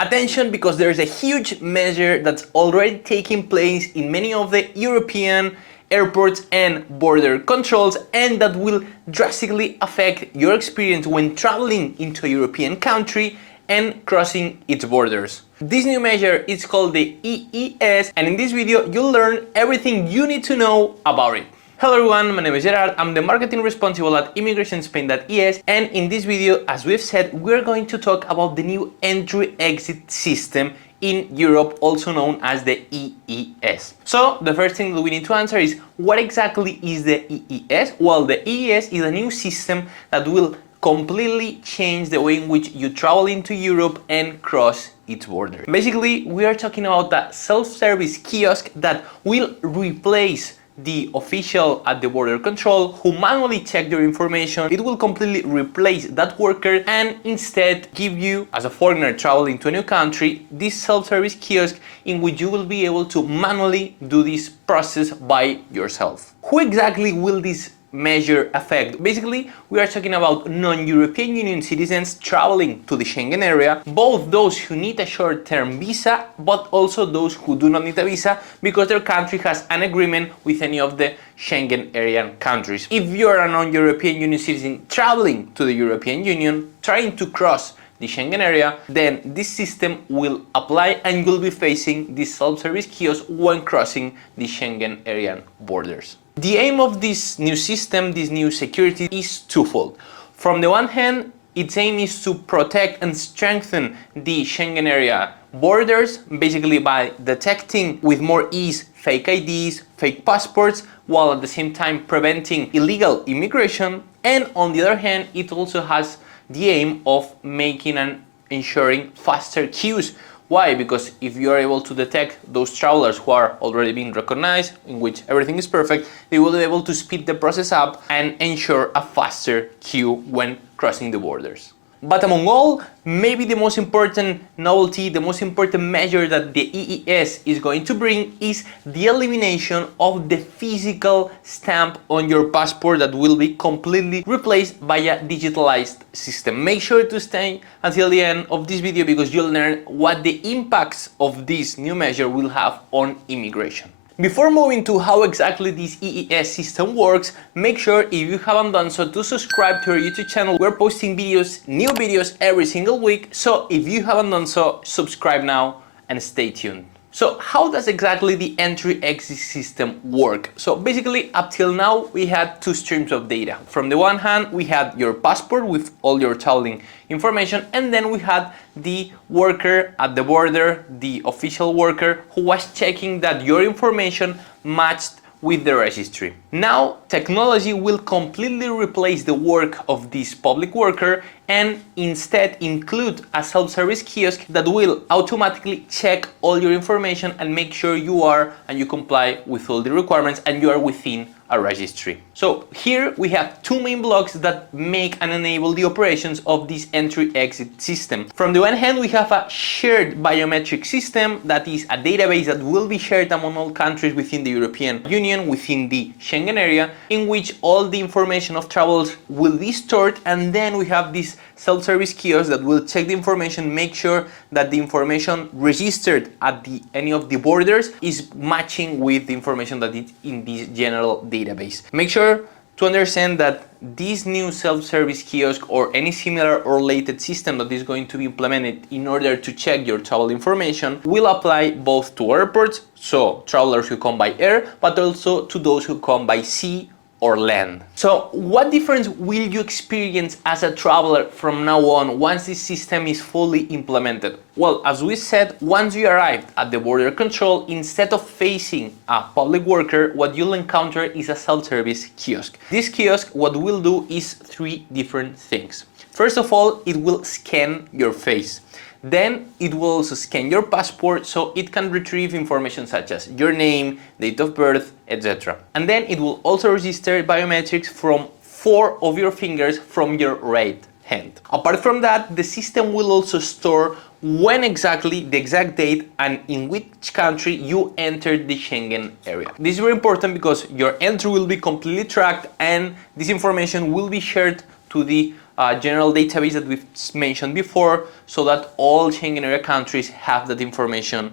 Attention, because there's a huge measure that's already taking place in many of the European airports and border controls, and that will drastically affect your experience when traveling into a European country and crossing its borders. This new measure is called the EES, and in this video you'll learn everything you need to know about it. Hello everyone, my name is Gerard, I'm the marketing responsible at immigrationspain.es, and in this video, as we've said, we're going to talk about the new entry-exit system in Europe, also known as the EES. So the first thing that we need to answer is, what exactly is the EES? Well, the EES is a new system that will completely change the way in which you travel into Europe and cross its border. Basically, we are talking about a self-service kiosk that will replace the official at the border control who manually check your information. It will completely replace that worker and instead give you, as a foreigner traveling to a new country, this self-service kiosk in which you will be able to manually do this process by yourself. Who exactly will this measure affect? Basically, we are talking about non-European Union citizens traveling to the Schengen area, both those who need a short-term visa, but also those who do not need a visa because their country has an agreement with any of the Schengen area countries. If you are a non-European Union citizen traveling to the European Union, trying to cross the Schengen area, then this system will apply and you'll be facing this self-service kiosk when crossing the Schengen area borders. The aim of this new system, this new security, is twofold. From the one hand, its aim is to protect and strengthen the Schengen area borders, basically by detecting with more ease fake IDs, fake passports, while at the same time preventing illegal immigration. And on the other hand, it also has the aim of making and ensuring faster queues. Why? Because if you are able to detect those travelers who are already being recognized, in which everything is perfect, they will be able to speed the process up and ensure a faster queue when crossing the borders. But among all, maybe the most important novelty, the most important measure that the EES is going to bring is the elimination of the physical stamp on your passport that will be completely replaced by a digitalized system. Make sure to stay until the end of this video because you'll learn what the impacts of this new measure will have on immigration. Before moving to how exactly this EES system works, make sure, if you haven't done so, to subscribe to our YouTube channel. We're posting new videos every single week, so if you haven't done so, subscribe now and stay tuned. So how does exactly the entry-exit system work? So basically, up till now, we had two streams of data. From the one hand, we had your passport with all your traveling information, and then we had the worker at the border, the official worker, who was checking that your information matched with the registry. Now, technology will completely replace the work of this public worker and instead include a self-service kiosk that will automatically check all your information and make sure you are and you comply with all the requirements and you are within a registry. So here we have two main blocks that make and enable the operations of this entry-exit system. From the one hand, we have a shared biometric system that is a database that will be shared among all countries within the European Union, within the Schengen area, in which all the information of travelers will be stored, and then we have this self-service kiosk that will check the information, make sure that the information registered at any of the borders is matching with the information that is in this general database. Make sure to understand that this new self-service kiosk or any similar or related system that is going to be implemented in order to check your travel information will apply both to airports, so travelers who come by air, but also to those who come by sea or land. So what difference will you experience as a traveler from now on once this system is fully implemented? Well, as we said, once you arrive at the border control, instead of facing a public worker, what you'll encounter is a self-service kiosk. This kiosk, what will do is three different things. First of all, it will scan your face. Then it will also scan your passport so it can retrieve information such as your name, date of birth, etc. And then it will also register biometrics from 4 of your fingers from your right hand. Apart from that, the system will also store when exactly, the exact date, and in which country you entered the Schengen area. This is very important because your entry will be completely tracked and this information will be shared to the general database that we've mentioned before, so that all Schengen area countries have that information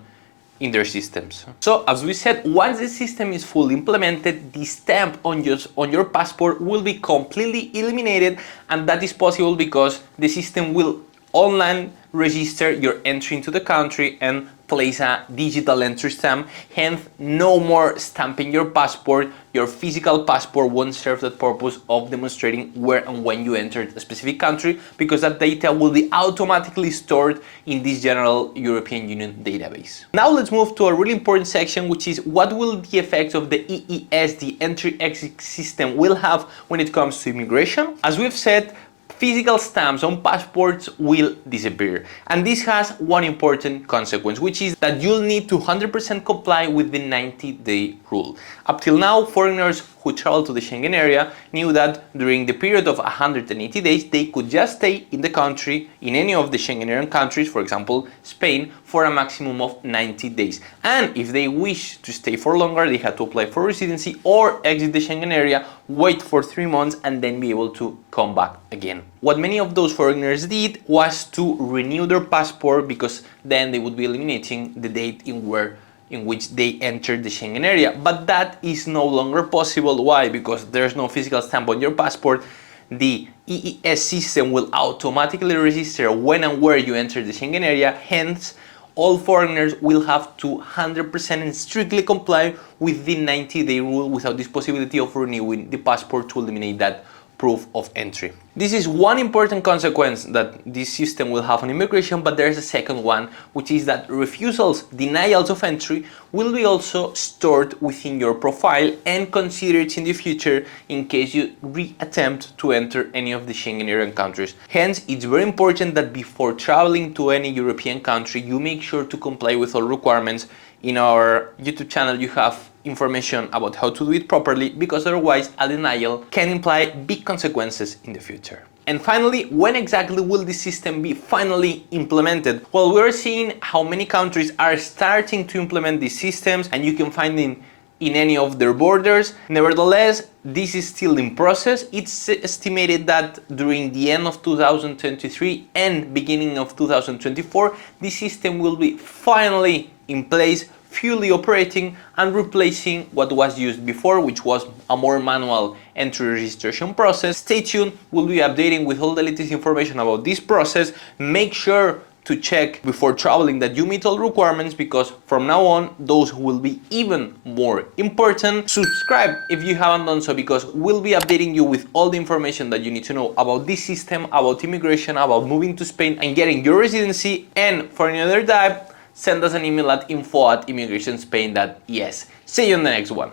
in their systems. So as we said, once the system is fully implemented, the stamp on your passport will be completely eliminated, and that is possible because the system will online register your entry into the country and place a digital entry stamp. Hence, no more stamping your passport. Your physical passport won't serve the purpose of demonstrating where and when you entered a specific country, because that data will be automatically stored in this general European Union database. Now let's move to a really important section, which is what will the effects of the EES, the entry-exit system, will have when it comes to immigration. As we've said, physical stamps on passports will disappear, and this has one important consequence, which is that you'll need to 100% comply with the 90-day rule. Up till now, foreigners who travel to the Schengen area knew that during the period of 180 days they could just stay in the country, in any of the Schengen area countries, for example Spain, for a maximum of 90 days. And if they wish to stay for longer, they had to apply for residency or exit the Schengen area, wait for 3 months, and then be able to come back again. What many of those foreigners did was to renew their passport, because then they would be eliminating the date in which they entered the Schengen area. But that is no longer possible. Why? Because there's no physical stamp on your passport. The EES system will automatically register when and where you enter the Schengen area. Hence, all foreigners will have to 100% and strictly comply with the 90-day rule, without this possibility of renewing the passport to eliminate that proof of entry. This is one important consequence that this system will have on immigration, but there's a second one, which is that refusals, denials of entry, will be also stored within your profile and considered in the future in case you re-attempt to enter any of the Schengen area countries. Hence, it's very important that before traveling to any European country, you make sure to comply with all requirements. In our YouTube channel, you have information about how to do it properly, because otherwise a denial can imply big consequences in the future. And finally, when exactly will this system be finally implemented? Well, we're seeing how many countries are starting to implement these systems, and you can find them in any of their borders. Nevertheless, this is still in process. It's estimated that during the end of 2023 and beginning of 2024, this system will be finally in place, fully operating, and replacing what was used before, which was a more manual entry registration process. Stay tuned, we'll be updating with all the latest information about this process. Make sure to check before traveling that you meet all requirements, because from now on those will be even more important. Subscribe if you haven't done so, because we'll be updating you with all the information that you need to know about this system, about immigration, about moving to Spain and getting your residency. And for any other doubt, send us an email at info@immigrationspain.es. See you in the next one.